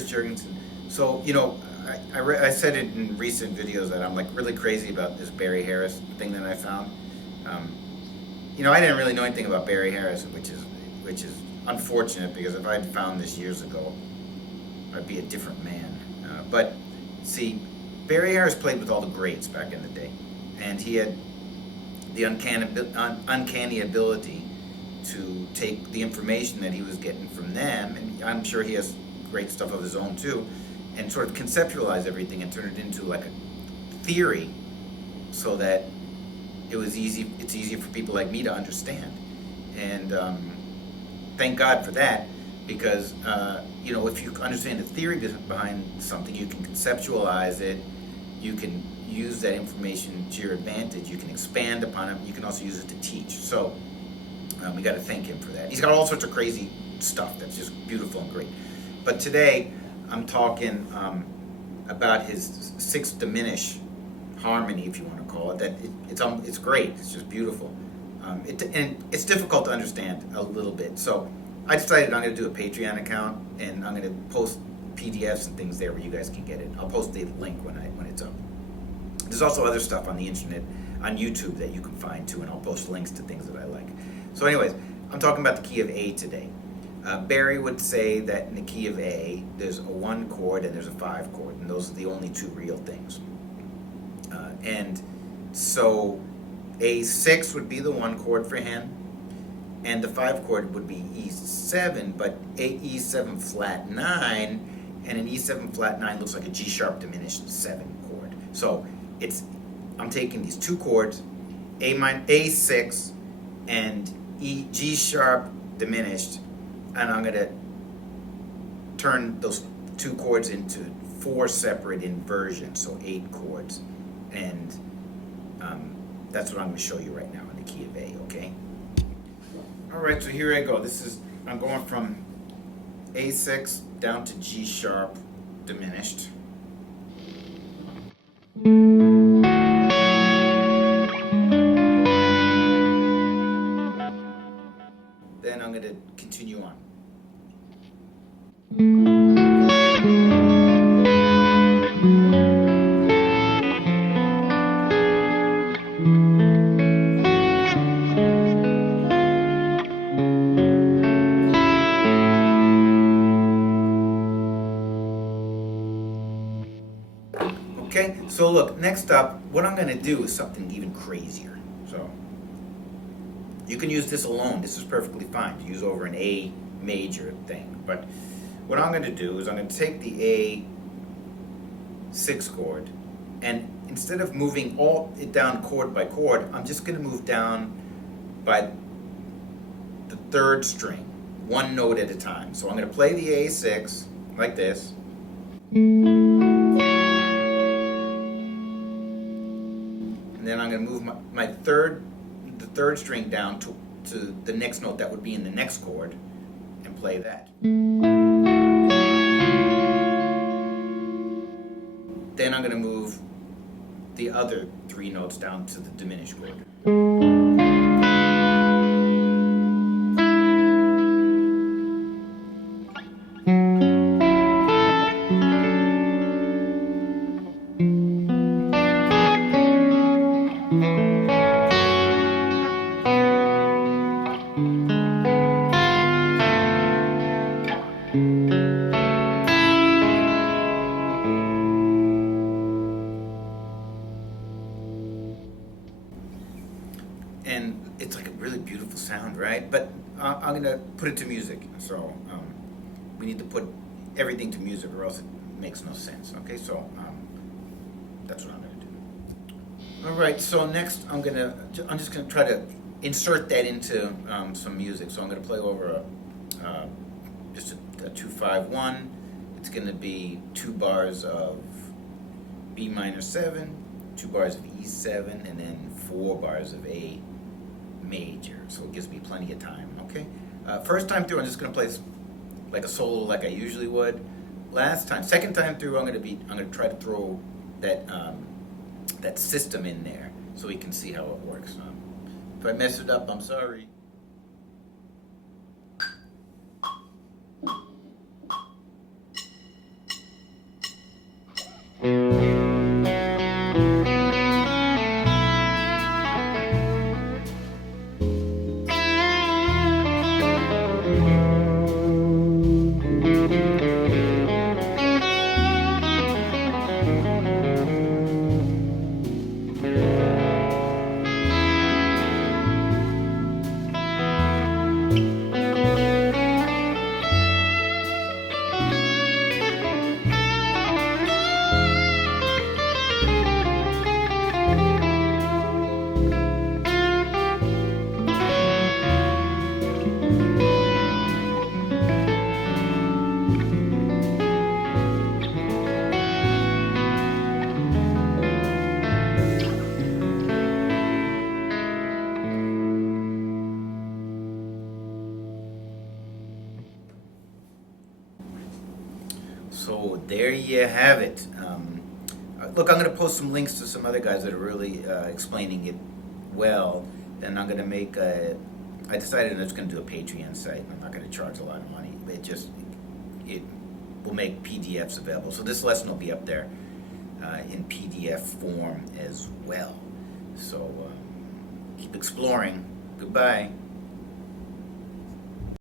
Chris Jurgensen. So, I said it in recent videos that I'm like really crazy about this Barry Harris thing that I found. Um, I didn't really know anything about Barry Harris, which is unfortunate because if I'd found this years ago, I'd be a different man. But see, Barry Harris played with all the greats back in the day, and he had the uncanny ability to take the information that he was getting from them, and I'm sure he has great stuff of his own too, and sort of conceptualize everything and turn it into like a theory, so that it's easier for people like me to understand. And thank God for that, because if you understand the theory behind something, you can conceptualize it, you can use that information to your advantage, you can expand upon it, you can also use it to teach. So we got to thank him for that. He's got all sorts of crazy stuff that's just beautiful and great. But today I'm talking about his sixth diminished harmony, if you want to call it. It's great. It's just beautiful. And it's difficult to understand a little bit. So I decided I'm going to do a Patreon account, and I'm going to post PDFs and things there where you guys can get it. I'll post the link when it's up. There's also other stuff on the internet, on YouTube, that you can find too, and I'll post links to things that I like. So anyways, I'm talking about the key of A today. Barry would say that in the key of A, there's a 1 chord and there's a 5 chord, and those are the only two real things. And so A6 would be the 1 chord for him, and the 5 chord would be E7, but E7 flat 9, and an E7 flat 9 looks like a G sharp diminished 7 chord. So I'm taking these 2 chords, A6 and G sharp diminished, and I'm going to turn those 2 chords into 4 separate inversions, so 8 chords. And that's what I'm going to show you right now in the key of A, okay? Alright, so here I go. I'm going from A6 down to G sharp diminished. Then I'm going to continue on. Okay, so look, next up, what I'm going to do is something even crazier. So you can use this alone. This is perfectly fine to use over an A major thing. But what I'm going to do is I'm going to take the A6 chord, and instead of moving it down chord by chord, I'm just going to move down by the 3rd string, 1 note at a time. So I'm going to play the A6 like this. And then I'm going to move the 3rd string down to the next note that would be in the next chord, and play that. Then I'm going to move the other 3 notes down to the diminished chord. And it's like a really beautiful sound, right? But I'm going to put it to music. So we need to put everything to music, or else it makes no sense. Okay, so that's what I'm going to do. All right, so next I'm just going to try to insert that into some music. So I'm going to play over just a 2-5-1. It's going to be 2 bars of B minor 7, 2 bars of E7, and then 4 bars of A major. So it gives me plenty of time. Okay. First time through, I'm just going to play like a solo, like I usually would. Second time through, I'm going to try to throw that system in there so we can see how it works. If I mess it up, I'm sorry. So there you have it. Look, I'm going to post some links to some other guys that are really explaining it well. And I'm going to make I decided I was going to do a Patreon site. I'm not going to charge a lot of money. It will make PDFs available. So this lesson will be up there in PDF form as well. So keep exploring. Goodbye.